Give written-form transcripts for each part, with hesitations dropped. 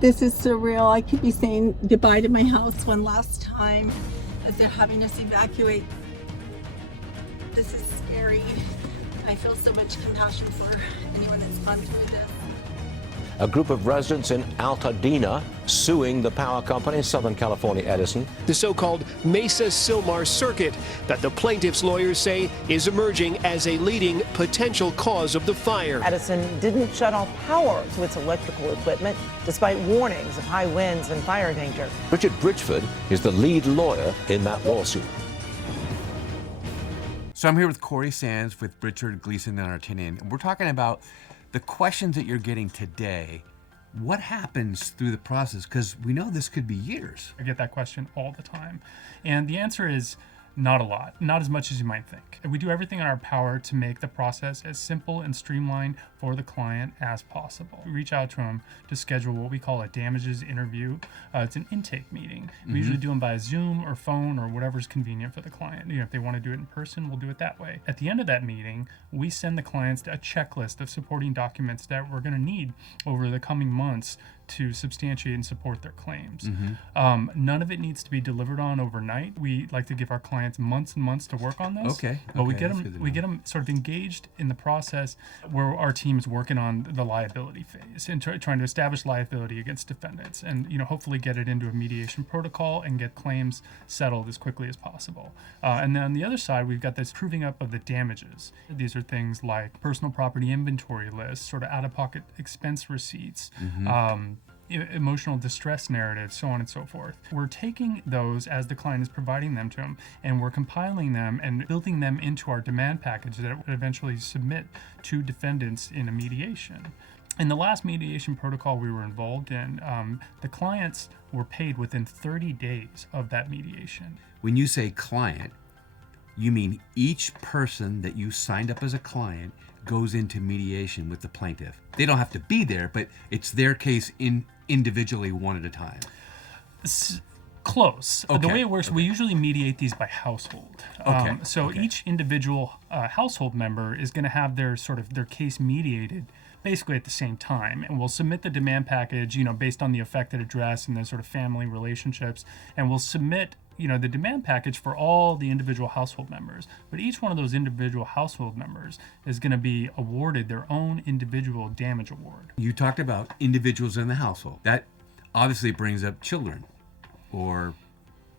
This is surreal. I could be saying goodbye to my house one last time as they're having us evacuate. This is scary. I feel so much compassion for anyone that's gone through this. A group of residents in Altadena suing the power company, Southern California Edison. The so-called Mesa-Silmar circuit that the plaintiffs' lawyers say is emerging as a leading potential cause of the fire. Edison didn't shut off power to its electrical equipment despite warnings of high winds and fire danger. Richard Bridgford is the lead lawyer in that lawsuit. So I'm here with Corey Sands with Bridgford, Gleason Artinian, and we're talking about the questions that you're getting today. What happens through the process? Because we know this could be years. I get that question all the time. And the answer is not a lot, not as much as you might think. We do everything in our power to make the process as simple and streamlined for the client as possible. We reach out to them to schedule what we call a damages interview. It's an intake meeting. We usually do them via Zoom or phone or whatever's convenient for the client. If they want to do it in person, we'll do it that way. At the end of that meeting, we send the clients a checklist of supporting documents that we're going to need over the coming months to substantiate and support their claims. None of it needs to be delivered on overnight. We like to give our clients months and months to work on this. But we get them sort of engaged in the process where our team is working on the liability phase and trying to establish liability against defendants, and hopefully get it into a mediation protocol and get claims settled as quickly as possible. And then on the other side, we've got this proving up of the damages. These are things like personal property inventory lists, sort of out-of-pocket expense receipts, emotional distress narratives, so on and so forth. We're taking those as the client is providing them to them, and we're compiling them and building them into our demand package that would eventually submit to defendants in a mediation. In the last mediation protocol we were involved in, the clients were paid within 30 days of that mediation. When you say client, you mean each person that you signed up as a client goes into mediation with the plaintiff. They don't have to be there, but it's their case individually, one at a time. Close. The way it works, we usually mediate these by household. Each individual household member is going to have their case mediated basically at the same time, and we'll submit the demand package, based on the affected address and the sort of family relationships, and we'll submit the demand package for all the individual household members. But each one of those individual household members is going to be awarded their own individual damage award. You talked about individuals in the household. That obviously brings up children or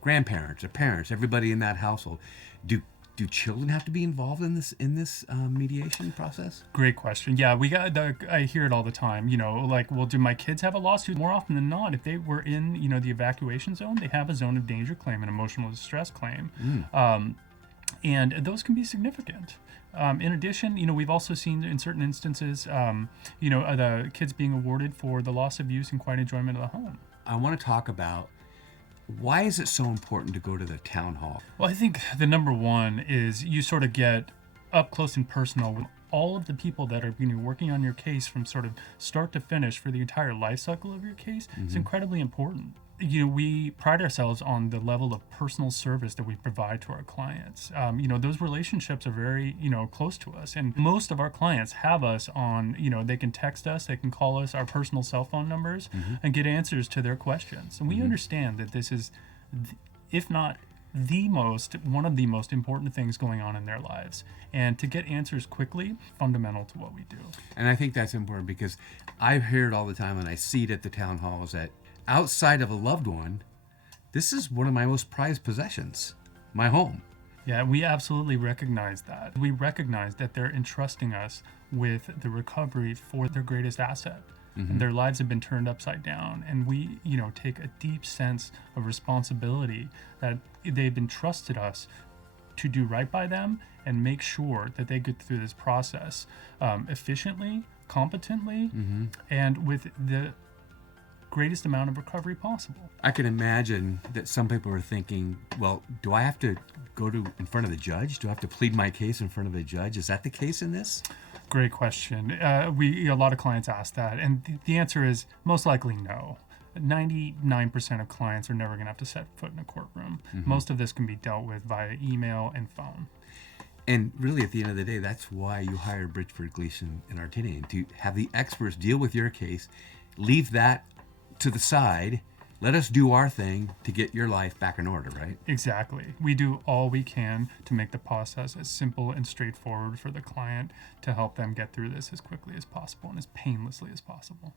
grandparents or parents, everybody in that household. Do children have to be involved in this mediation process? Great question. Yeah, I hear it all the time. Well, do my kids have a lawsuit? More often than not, if they were in the evacuation zone, they have a zone of danger claim, an emotional distress claim, and those can be significant. In addition, we've also seen in certain instances, the kids being awarded for the loss of use and quiet enjoyment of the home. I want to talk about, why is it so important to go to the town hall? Well, I think the number one is you sort of get up close and personal with all of the people that are working on your case from sort of start to finish for the entire life cycle of your case. It's incredibly important. We pride ourselves on the level of personal service that we provide to our clients. Those relationships are very, close to us. And most of our clients have us on, they can text us, they can call us, our personal cell phone numbers, and get answers to their questions. And we understand that this is, if not one of the most important things going on in their lives. And to get answers quickly, fundamental to what we do. And I think that's important because I hear it all the time and I see it at the town halls that outside of a loved one, this is one of my most prized possessions, my home. Yeah, we absolutely recognize that. We recognize that they're entrusting us with the recovery for their greatest asset. And their lives have been turned upside down, and we, take a deep sense of responsibility that they've entrusted us to do right by them and make sure that they get through this process efficiently, competently, and with the greatest amount of recovery possible. I can imagine that some people are thinking, well, do I have to go in front of the judge? Do I have to plead my case in front of a judge? Is that the case in this? Great question. A lot of clients ask that, and the answer is most likely no. 99% of clients are never going to have to set foot in a courtroom. Most of this can be dealt with via email and phone. And really, at the end of the day, that's why you hired Bridgford, Gleason Artinian, to have the experts deal with your case, leave that to the side. Let us do our thing to get your life back in order, right? Exactly. We do all we can to make the process as simple and straightforward for the client to help them get through this as quickly as possible and as painlessly as possible.